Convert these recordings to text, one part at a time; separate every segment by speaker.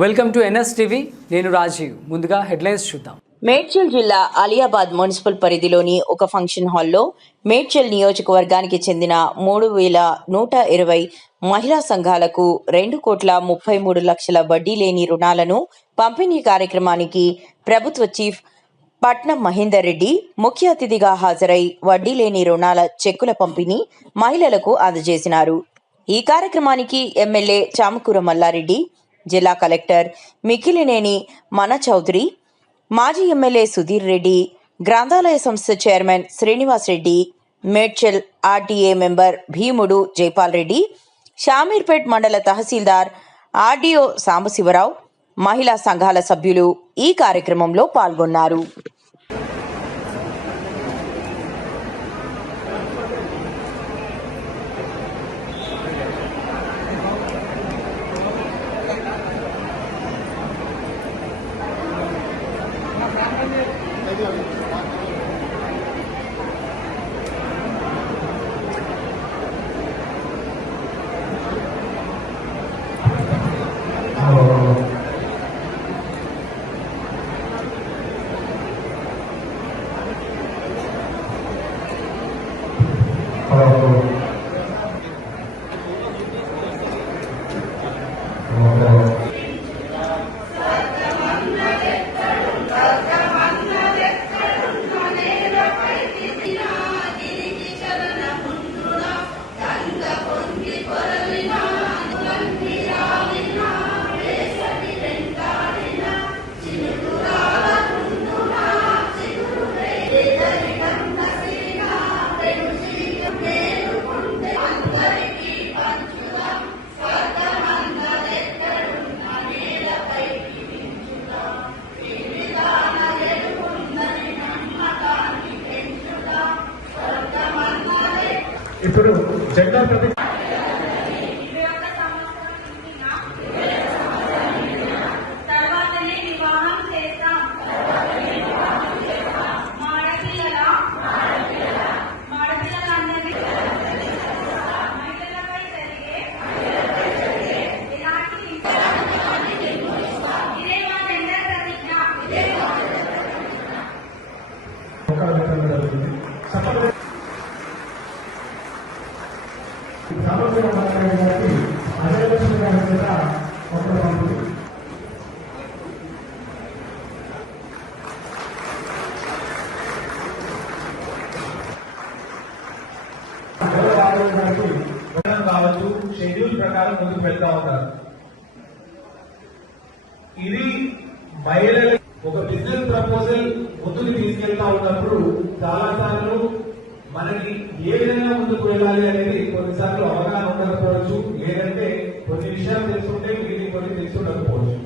Speaker 1: Welcome to NS TV. నేను రాజీవ్. ముందుగా headlines చూద్దాం.
Speaker 2: మేడ్చల్ జిల్లా అలియాబాద్ మున్సిపల్ పరిధిలోని ఒక ఫంక్షన్ హాల్లో మేడ్చల్ నియోజకవర్గానికి చెందిన మూడు వేల నూట ఇరవై మహిళా సంఘాలకు రెండు కోట్ల ముప్పై మూడు లక్షల వడ్డీ లేని రుణాలను పంపిణీ కార్యక్రమానికి ప్రభుత్వ చీఫ్ పట్నం మహేందర్ రెడ్డి ముఖ్య అతిథిగా హాజరై వడ్డీ లేని రుణాల చెక్కుల పంపిణీ మహిళలకు అందజేసినారు. ఈ కార్యక్రమానికి ఎమ్మెల్యే చామకూర మల్లారెడ్డి జిల్లా కలెక్టర్ మికిలినేని మన చౌదరి మాజీ ఎమ్మెల్యే సుధీర్ రెడ్డి గ్రంథాలయ సంస్థ chairman Srinivas Reddy Medchal RTA member Bheemudu Jaipal Reddy Shamirpet మండల తహసీల్దార్ ఆర్డీఓ సాంబశివరావు మహిళా సంఘాల సభ్యులు ఈ కార్యక్రమంలో పాల్గొన్నారు.
Speaker 3: அவர்கள் ఇప్పుడు జెండా ప్రతి
Speaker 4: విధానం కావచ్చు షెడ్యూల్ ప్రకారం ముందుకు వెళ్తా ఉంటారు. ఇది మహిళలు ఒక బిజినెస్ ప్రపోజల్ ముందుకు తీసుకెళ్తా ఉన్నప్పుడు చాలా సార్లు మనకి ఏ విధంగా ముందుకు వెళ్ళాలి అనేది కొన్నిసార్లు అవగాహన ఉండకపోవచ్చు. లేదంటే కొన్ని విషయాలు తెలుసుంటే వీటిని కొన్ని తెలుసుండకపోవచ్చు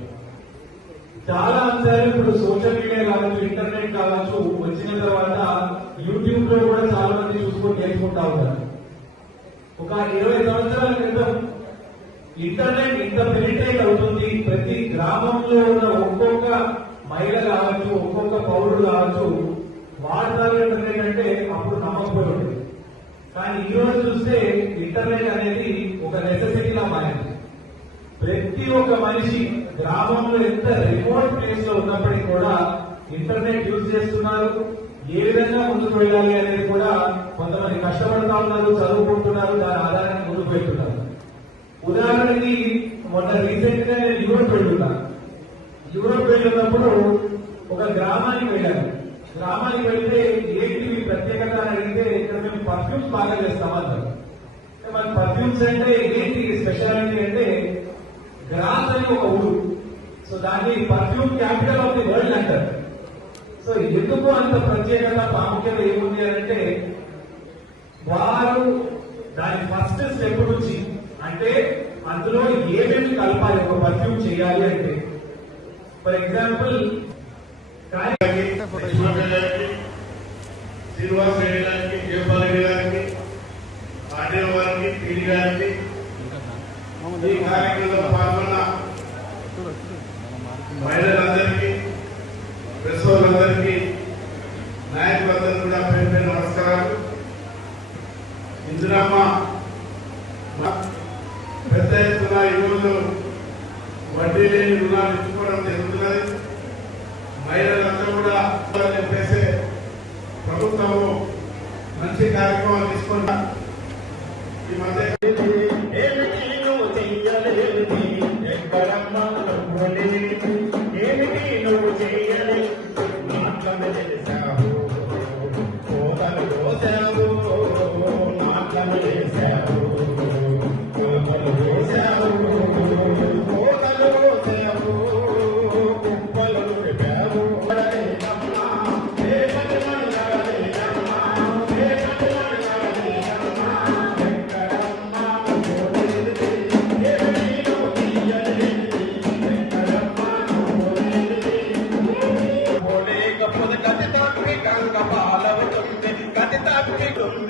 Speaker 4: చాలా అంశాలు ఇప్పుడు సోషల్ మీడియా కావచ్చు ఇంటర్నెట్ కావచ్చు వచ్చిన తర్వాత యూట్యూబ్లో కూడా చాలా మంది చూసుకొని నేర్చుకుంటా ఉంటారు ఒక ఇరవై సంవత్సరాల క్రితం ఇంటర్నెట్ ఇంత పెనిట్రేట్ అవుతుంది. ప్రతి గ్రామంలో ఉన్న ఒక్కొక్క మహిళ కావచ్చు ఒక్కొక్క పౌరుడు కావచ్చు వాడతారు ఇంటర్నెట్ అంటే అప్పుడు నమ్మకపోయింది కానీ ఈ రోజు చూస్తే ఇంటర్నెట్ అనేది ఒక నెసెసిటీలా మారింది. ప్రతి ఒక్క మనిషి గ్రామంలో ఎంత రిమోట్ ప్లేస్లో ఉన్నప్పటికీ కూడా ఇంటర్నెట్ యూజ్ చేస్తున్నారు. ఏ విధంగా ముందుకు వెళ్ళాలి అనేది కూడా కొంతమంది కష్టపడతా ఉన్నారు చదువుకుంటున్నారు దాని ఆధారాన్ని ముందుకు వెళ్తున్నారు ఉదాహరణకి మొన్న రీసెంట్గా నేను యూరోప్ వెళ్తున్నాను యూరోప్ వెళ్ళినప్పుడు ఒక గ్రామానికి వెళ్ళాను. గ్రామానికి వెళ్తే ఏంటి మీ ప్రత్యేకత అని అడిగితే ఇక్కడ మేము పర్ఫ్యూమ్స్ బాగా చేస్తామన్నారు అంటే మన పర్ఫ్యూమ్స్ అంటే ఏంటి? స్పెషాలిటీ అంటే గ్రాస్ అని ఒక ఊరు. సో దాన్ని perfume capital of the world అంటారు. సో ఎందుకు అంత ప్రత్యేకత ప్రాముఖ్యత ఏముంది అంటే వారు దాని ఫస్ట్ స్టెప్ నుంచి అంటే అందులో ఏమేమి కలపాలి ఒక పర్ఫ్యూమ్ చేయాలి అంటే. ఫర్ ఎగ్జాంపుల్
Speaker 5: లక్ష్మణ శ్రీనివాస్ అభివృద్ధి కార్యక్రమాలు తీసుకుంటా ఈ మధ్య ఏమిటి నువ్వు చెయ్యలేమిటి ఎక్కడమ్మా
Speaker 6: tá, porque...